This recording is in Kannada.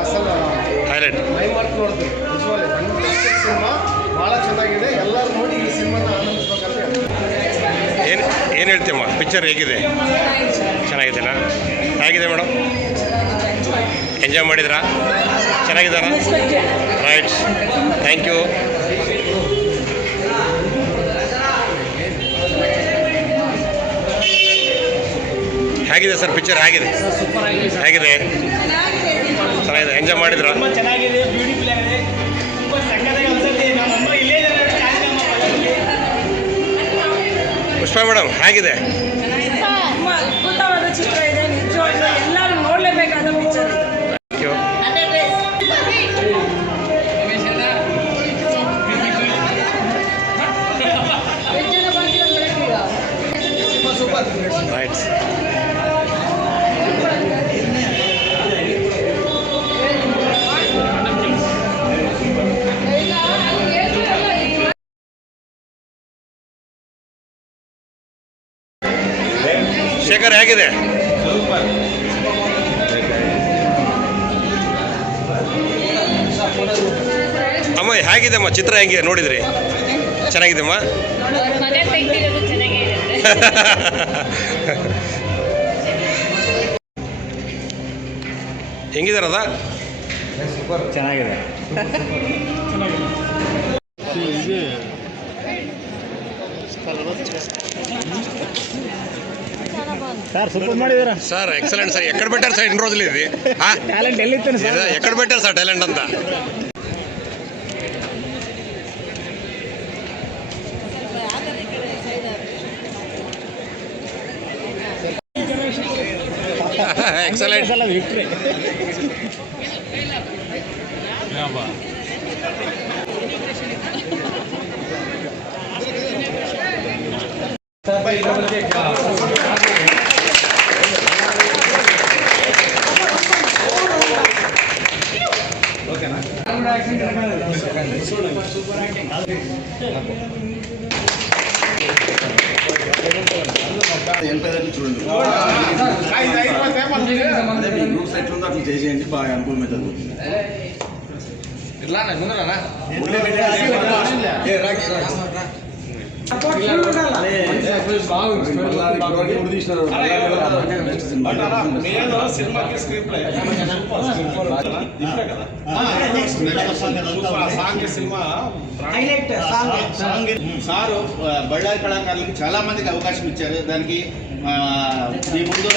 ಅಸಲು ಹೈಲೈಟ್ ಮೈ ಮಾರ್ಕ್ ನೋಡ್ತೀವಿ ನಿಜವಾಗ್ಲೂ ಫಂಟಾಸ್ಟಿಕ್ ಸಿನಿಮಾ, ಭಾಳ ಚೆನ್ನಾಗಿದೆ. ಎಲ್ಲರೂ ನೋಡಿ ಈ ಸಿನಿಮಾನ ಆನಂದಿಸ್ಬೇಕಂತ ಏನು ಹೇಳ್ತೀಯಮ್ಮ? ಪಿಕ್ಚರ್ ಹೇಗಿದೆ? ಚೆನ್ನಾಗಿದೆನಾ? ಹೇಗಿದೆ ಮೇಡಮ್? ಎಂಜಾಯ್ ಮಾಡಿದ್ರಾ? ಚೆನ್ನಾಗಿದ್ದಾರಾ? Right, thank you. ಹೇಗಿದೆ ಸರ್ ಪಿಕ್ಚರ್? ಹೇಗಿದೆ? ಹೇಗಿದೆ? ಚೆನ್ನಾಗಿದೆ. ಎಂಜಾಯ್ ಮಾಡಿದ್ರಾ? ಚೆನ್ನಾಗಿದೆ, ಬ್ಯೂಟಿಫುಲ್ ಆಗಿದೆ, ತುಂಬ ಸಕ್ಕತ್ತಾಗಿ ಅನ್ಸುತ್ತೆ. ನಮ್ಮಮ್ಮ ಇಲ್ಲೇ ಪುಷ್ಪ ಮೇಡಮ್ ಹೇಗಿದೆ? ತುಂಬ ಅದ್ಭುತವಾದ ಚಿತ್ರ ಇದೆ, ನಿಜವಾಗ್ಲೂ ಎಲ್ಲರೂ ನೋಡಲೇಬೇಕಾದ picture. Thank you. Right. Shekhar ಹೇಗಿದೆ? ಅಮ್ಮ ಹೇಗಿದೆ ಅಮ್ಮ ಚಿತ್ರ? ಹೆಂಗೆ ನೋಡಿದ್ರಿ? ಚೆನ್ನಾಗಿದೆಮ್ಮ? ಹೆಂಗಿದಾರದ? ಚೆನ್ನಾಗಿದೆ. ಸರ್ ಸೂಪರ್ ಮಾಡಿದ್ದೀರಾ ಸರ್. Excellent sir. ಎక్కడ ಬೆಟ್ಟರ್ ಸರ್ ಇನ್ನು రోజులు ఇది? ಟ್ಯಾಲೆಂಟ್ ಎಲ್ಲಿತ್ತು ಸರ್? ಎక్కడ ಬೆಟ್ಟರ್ ಸರ್ ಟ್ಯಾಲೆಂಟ್ ಅಂತ? ಎಕ್ಸಲೆಂಟ್. ವಿಕ್ಟ್ರಿ. చూడండి గ్రూప్స్ ఎట్లుందో అట్లా చేసేయండి, బాగా అనుకూలమవుతుంది. సారు బళ్ళారి కళాకారులకి చాలా మందికి అవకాశం ఇచ్చారు. దానికి మీ ముందు